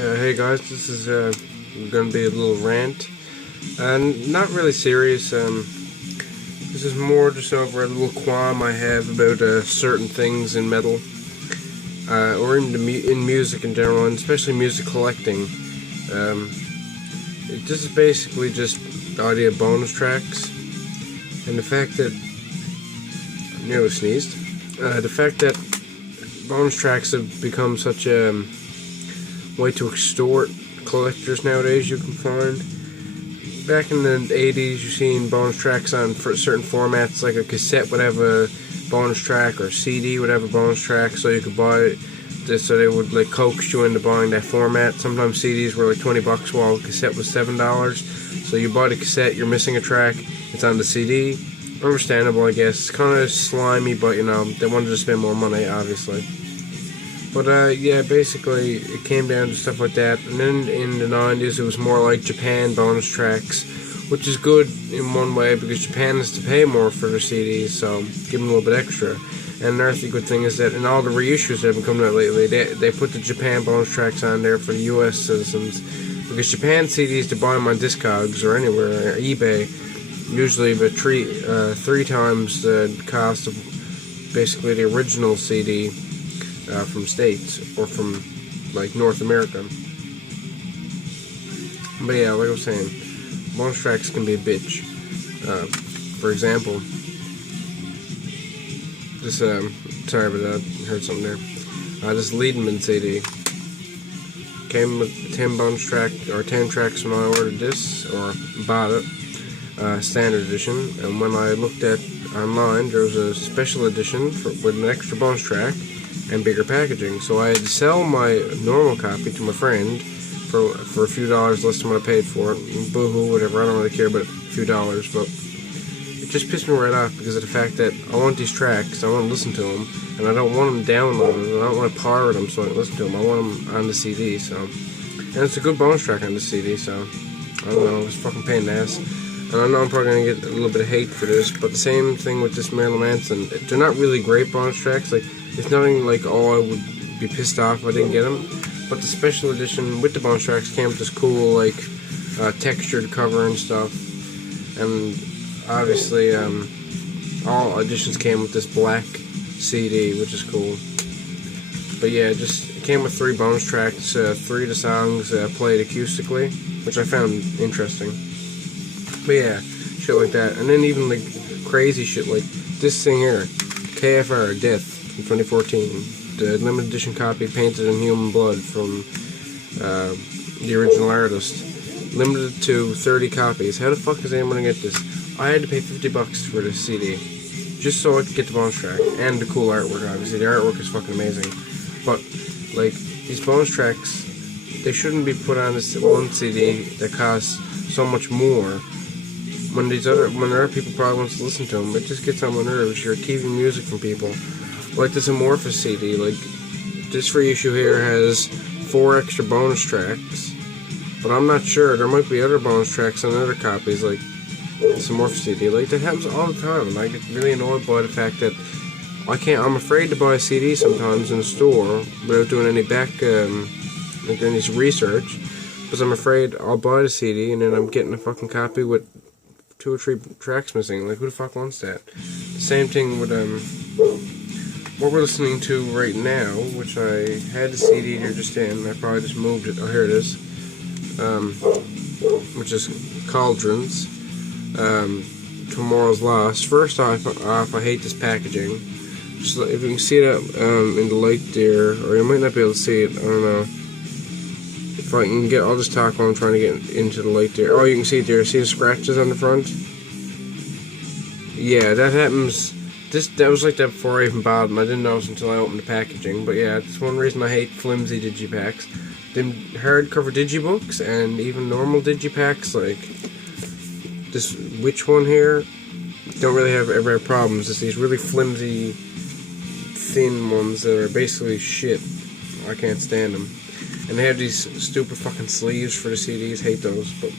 Hey guys, this is going to be a little rant, and not really serious. This is more just over a little qualm I have about certain things in metal, or in music in general, and especially music collecting. This is basically just the idea of bonus tracks, and the fact that I nearly sneezed. The fact that bonus tracks have become such a way to extort collectors nowadays. You can find back in the 80s, you're seeing bonus tracks on for certain formats, like a cassette would have a bonus track, or a CD would have a bonus track, so you could buy this. So they would like coax you into buying that format. Sometimes CDs were like $20, while a cassette was $7. So you buy the cassette, you're missing a track, it's on the CD. Understandable, I guess. It's kind of slimy, but you know, they wanted to spend more money, obviously. But yeah, basically it came down to stuff like that. And then in the 90s it was more like Japan bonus tracks, which is good in one way because Japan has to pay more for their CDs, so give them a little bit extra. And another good thing is that in all the reissues that have been coming out lately, they put the Japan bonus tracks on there for the US citizens, because Japan CDs, to buy them on Discogs or anywhere, or eBay, usually but three times the cost of basically the original CD from States or from like North America. But yeah, like I was saying, bonus tracks can be a bitch. For example, this sorry about that, I heard something there. This Liedman CD came with 10 bonus track or 10 tracks when I ordered this or bought it, standard edition. And when I looked at online, there was a special edition with an extra bonus track and bigger packaging. So I had to sell my normal copy to my friend for a few dollars less than what I paid for it. Boo-hoo, whatever, I don't really care about a few dollars, but it just pissed me right off because of the fact that I want these tracks, I want to listen to them, and I don't want them downloaded, I don't want to pirate them so I can listen to them, I want them on the CD, so. And it's a good bonus track on the CD, so, I don't know, it's fucking pain in the ass. And I know I'm probably going to get a little bit of hate for this, but the same thing with this Marilyn Manson, they're not really great bonus tracks. Like, it's nothing like, oh, I would be pissed off if I didn't get them. But the special edition with the bonus tracks came with this cool, like, textured cover and stuff. And obviously, all editions came with this black CD, which is cool. But yeah, it came with 3 bonus tracks, 3 of the songs played acoustically, which I found interesting. But yeah, shit like that. And then even like crazy shit like this thing here, KFR Death from 2014, the limited edition copy painted in human blood from the original artist, limited to 30 copies. How the fuck is anyone gonna get this? I had to pay $50 for this CD just so I could get the bonus track and the cool artwork. Obviously, the artwork is fucking amazing. But like these bonus tracks, they shouldn't be put on this one CD that costs so much more. When other people probably wants to listen to them, it just gets on my nerves. You're keeping music from people. Like this Amorphous CD, like this reissue here has 4 extra bonus tracks, but I'm not sure. There might be other bonus tracks on other copies, like this Amorphous CD. Like that happens all the time, and I get really annoyed by the fact that I'm afraid to buy a CD sometimes in a store without doing any like any research, because I'm afraid I'll buy the CD and then I'm getting a fucking copy with 2 or 3 tracks missing. Like, who the fuck wants that? The same thing with what we're listening to right now, which I had the CD here just in. I probably just moved it. Oh, here it is. Which is Cauldrons. Tomorrow's Lost. First off, I hate this packaging. Just if you can see that in the light there, or you might not be able to see it. I don't know. If I can get, I'll just talk while I'm trying to get into the light there. Oh, you can see it there. See the scratches on the front? Yeah, that happens. That was like that before I even bought them. I didn't notice until I opened the packaging. But yeah, that's one reason I hate flimsy digipacks. Them hardcover digibooks and even normal digipacks, like this Which one here, don't really ever have problems. It's these really flimsy, thin ones that are basically shit. I can't stand them. And they have these stupid fucking sleeves for the CDs. Hate those. But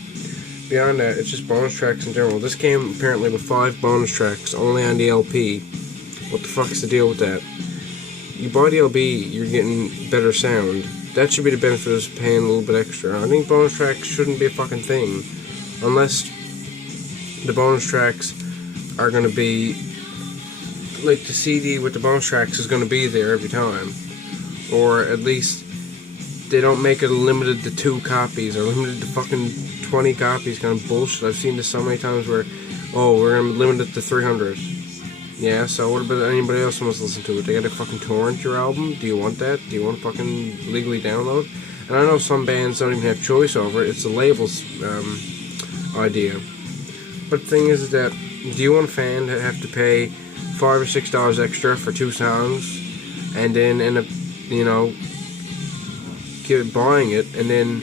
beyond that, it's just bonus tracks in general. This came apparently with 5 bonus tracks only on the LP. What the fuck is the deal with that? You buy the LP, you're getting better sound. that should be the benefit of paying a little bit extra. I think bonus tracks shouldn't be a fucking thing, unless the bonus tracks are going to be, like, the CD with the bonus tracks is going to be there every time. Or at least they don't make it limited to 2 copies or limited to fucking 20 copies, kind of bullshit. I've seen this so many times where, oh, we're going to limit it to 300. Yeah, so what about anybody else who wants to listen to it? They gotta fucking torrent your album? Do you want that? Do you want to fucking legally download? And I know some bands don't even have choice over it. It's the label's idea. But the thing is that, do you want a fan to have to pay $5 or $6 extra for 2 songs, and then end up, you know, buying it, and then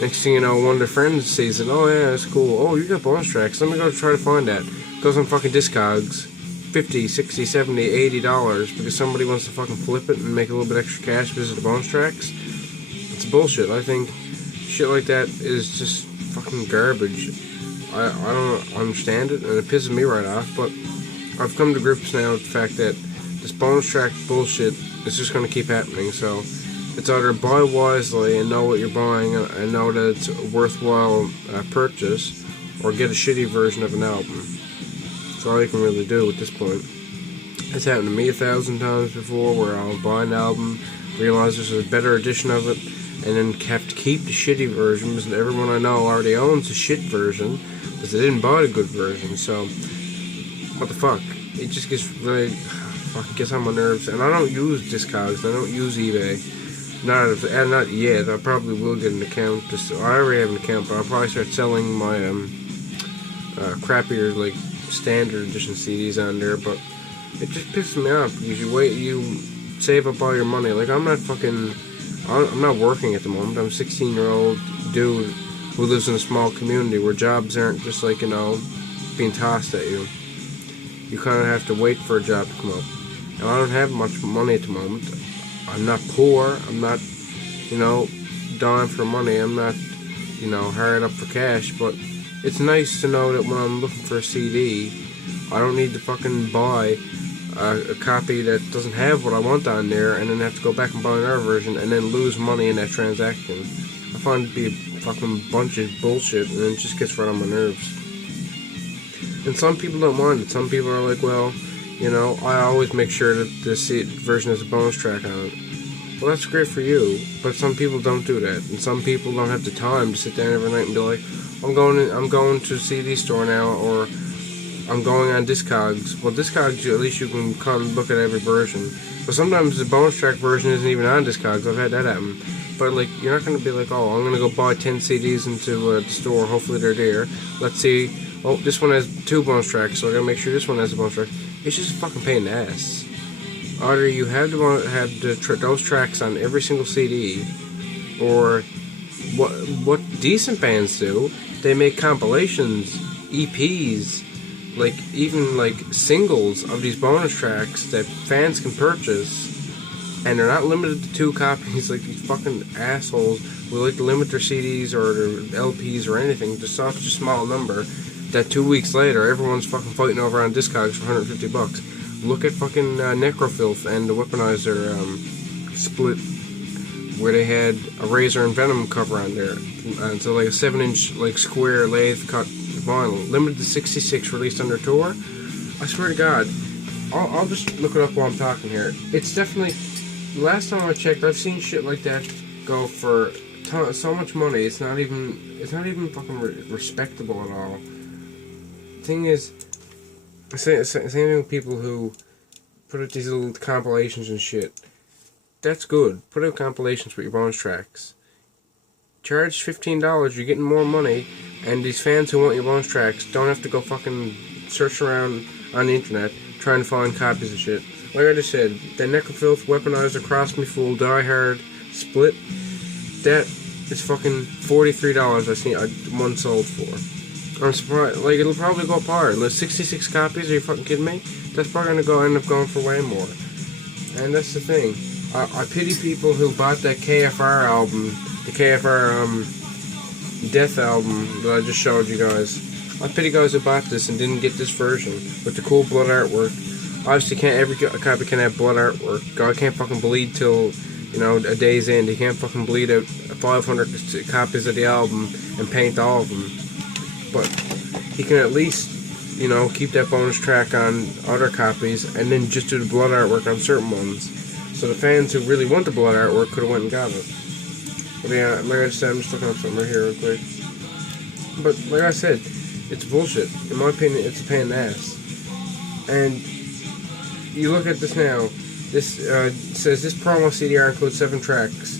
next thing you know, one of their friends sees it, oh yeah, that's cool, oh, you got bonus tracks, let me go try to find that. Goes on fucking Discogs, $50, $60, $70, $80, because somebody wants to fucking flip it and make a little bit extra cash because of the bonus tracks. It's bullshit. I think shit like that is just fucking garbage. I don't understand it, and it pisses me right off, but I've come to grips now with the fact that this bonus track bullshit is just going to keep happening, so it's either buy wisely and know what you're buying and know that it's a worthwhile purchase, or get a shitty version of an album. That's all you can really do at this point. It's happened to me 1,000 times before, where I'll buy an album, realize there's a better edition of it, and then have to keep the shitty version because everyone I know already owns a shit version because they didn't buy the good version. So, what the fuck? It just gets really, fucking gets on my nerves. And I don't use Discogs, I don't use eBay. Not yet. I probably will get an account. I already have an account, but I'll probably start selling my crappier, like, standard edition CDs on there. But it just pisses me off because you save up all your money. Like, I'm not working at the moment. I'm a 16-year-old dude who lives in a small community where jobs aren't just, like, you know, being tossed at you. You kind of have to wait for a job to come up. And I don't have much money at the moment. I'm not poor. I'm not, you know, dying for money. I'm not, you know, hard up for cash. But it's nice to know that when I'm looking for a CD, I don't need to fucking buy a copy that doesn't have what I want on there and then have to go back and buy another version and then lose money in that transaction. I find it to be a fucking bunch of bullshit, and it just gets right on my nerves. And some people don't mind it. Some people are like, well, you know, I always make sure that the version has a bonus track on it. Well, that's great for you, but some people don't do that, and some people don't have the time to sit down every night and be like, I'm going to the CD store now, or I'm going on Discogs. Well, Discogs, at least you can come look at every version. But sometimes the bonus track version isn't even on Discogs. I've had that happen. But, like, you're not going to be like, oh, I'm going to go buy 10 CDs into the store. Hopefully they're there. Let's see. Oh, this one has 2 bonus tracks, so I got to make sure this one has a bonus track. It's just a fucking pain in the ass. Either you have those tracks on every single CD, or what decent bands do, they make compilations, EPs, like, even, like, singles of these bonus tracks that fans can purchase, and they're not limited to 2 copies like these fucking assholes who like to limit their CDs or their LPs or anything to such a small number that 2 weeks later everyone's fucking fighting over on Discogs for $150. Look at fucking Necrofilth and the Weaponizer split, where they had a Razor and Venom cover on there, so like a 7-inch like square lathe cut vinyl, limited to 66, released under tour. I swear to God, I'll just look it up while I'm talking here. It's definitely, last time I checked, I've seen shit like that go for so much money. It's not even fucking respectable at all. Thing is, same thing with people who put out these little compilations and shit. That's good. Put out compilations with your bonus tracks. Charge $15, you're getting more money, and these fans who want your bonus tracks don't have to go fucking search around on the internet trying to find copies of shit. Like I just said, that Necrofilth, Weaponizer, Cross Me Fool, Die Hard, Split, that is fucking $43 I seen one sold for. I'm surprised, like, it'll probably go up higher. Like 66 copies, are you fucking kidding me? That's probably gonna end up going for way more. And that's the thing. I pity people who bought that KFR album, the KFR Death album that I just showed you guys. I pity guys who bought this and didn't get this version with the cool blood artwork. Obviously, every copy can have blood artwork. God can't fucking bleed till you know, a day's end. He can't fucking bleed out 500 copies of the album and paint all of them. But he can at least, you know, keep that bonus track on other copies and then just do the blood artwork on certain ones. So the fans who really want the blood artwork could have went and got it. But yeah, like I said, I'm just looking up something right here real quick. But like I said, it's bullshit. In my opinion, it's a pain in the ass. And you look at this now. This says this promo CDR includes 7 tracks.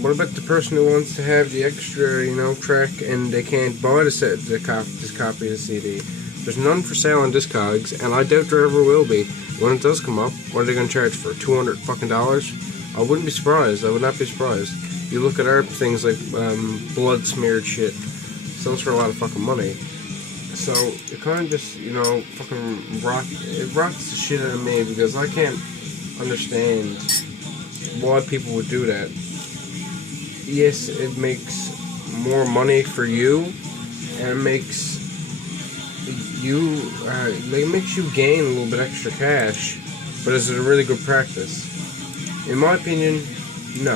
What about the person who wants to have the extra, you know, track and they can't buy this copy of the CD? There's none for sale on Discogs, and I doubt there ever will be. When it does come up, what are they going to charge for? $200 fucking dollars? I wouldn't be surprised. I would not be surprised. You look at our things like blood smeared shit. Sells for a lot of fucking money. So it kind of just, you know, fucking it rocks the shit out of me because I can't understand why people would do that. Yes, it makes more money for you, and it makes you gain a little bit extra cash, but is it a really good practice? In my opinion, no.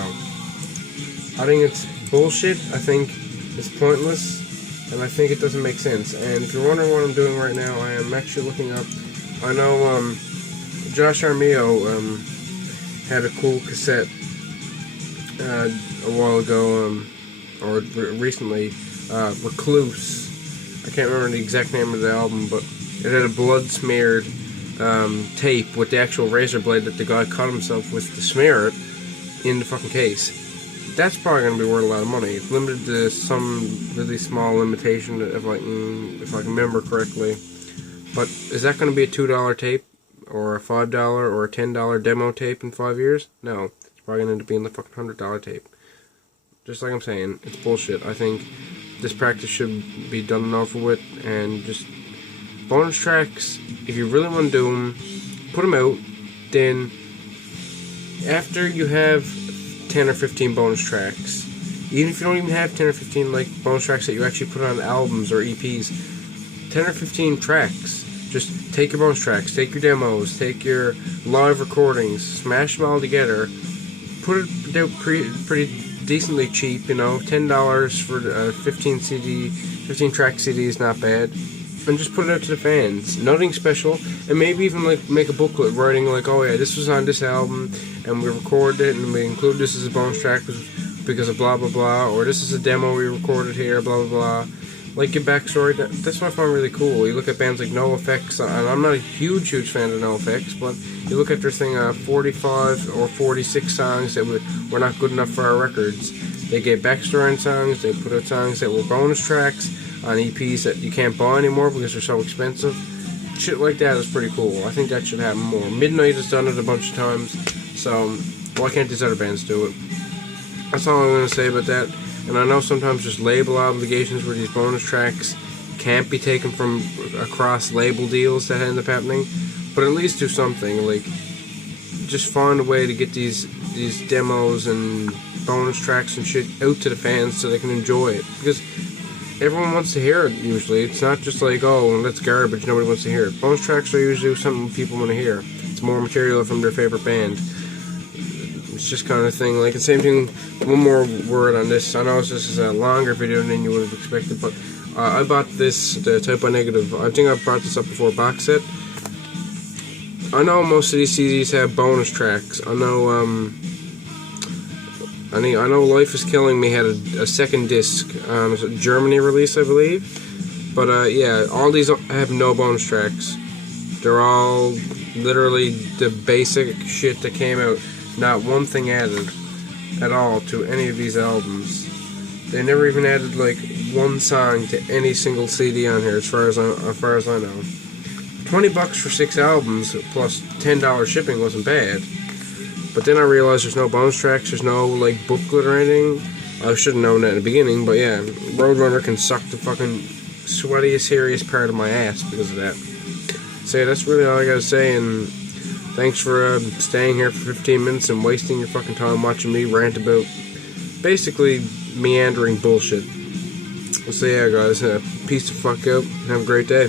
I think it's bullshit. I think it's pointless, and I think it doesn't make sense. And if you're wondering what I'm doing right now, I am actually looking up. I know Josh Armio had a cool cassette a while ago, or recently, Recluse. I can't remember the exact name of the album, but it had a blood-smeared tape with the actual razor blade that the guy cut himself with to smear it in the fucking case. That's probably going to be worth a lot of money. It's limited to some really small limitation, if I can remember correctly. But is that going to be a $2 tape, or a $5, or a $10 demo tape in 5 years? No. It's probably going to end up being the fucking $100 tape. Just like I'm saying, it's bullshit. I think this practice should be done and over with, and just bonus tracks, if you really want to do them, put them out. Then after you have 10 or 15 bonus tracks, even if you don't even have 10 or 15 like bonus tracks that you actually put on albums or EPs, 10 or 15 tracks, just take your bonus tracks, take your demos, take your live recordings, smash them all together, put it out pretty decently cheap, you know, $10 for 15 track CD is not bad, and just put it out to the fans. Nothing special, and maybe even like make a booklet writing like, oh yeah, this was on this album, and we recorded it, and we include this as a bonus track because of blah blah blah, or this is a demo we recorded here, blah blah blah. Like your backstory. That's what I find really cool. You look at bands like NoFX, and I'm not a huge fan of NoFX, but you look at their thing, 45 or 46 songs that were not good enough for our records. They gave backstory on songs, they put out songs that were bonus tracks on EPs that you can't buy anymore because they're so expensive. Shit like that is pretty cool. I think that should happen more. Midnight has done it a bunch of times, so why can't these other bands do it? That's all I'm going to say about that. And I know sometimes there's label obligations where these bonus tracks can't be taken from across label deals that end up happening, but at least do something, like just find a way to get these demos and bonus tracks and shit out to the fans so they can enjoy it, because everyone wants to hear it usually. It's not just like, oh, that's garbage, nobody wants to hear it. Bonus tracks are usually something people want to hear. It's more material from their favorite band. It's just kind of thing. Like the same thing. One more word on this. I know this is a longer video than you would have expected, but I bought this, the Type O Negative. I think I've brought this up before. Box set. I know most of these CDs have bonus tracks. I know Life Is Killing Me had a second disc. It's a Germany release, I believe. But yeah, all these have no bonus tracks. They're all literally the basic shit that came out. Not one thing added at all to any of these albums. They never even added like one song to any single CD on here, as far as I know. $20 for 6 albums plus $10 shipping wasn't bad. But then I realized there's no bonus tracks, there's no like booklet or anything. I should have known that in the beginning, but yeah, Roadrunner can suck the fucking sweatiest, hairiest part of my ass because of that. So yeah, that's really all I gotta say, and thanks for staying here for 15 minutes and wasting your fucking time watching me rant about basically meandering bullshit. So yeah, guys, peace the fuck out and have a great day.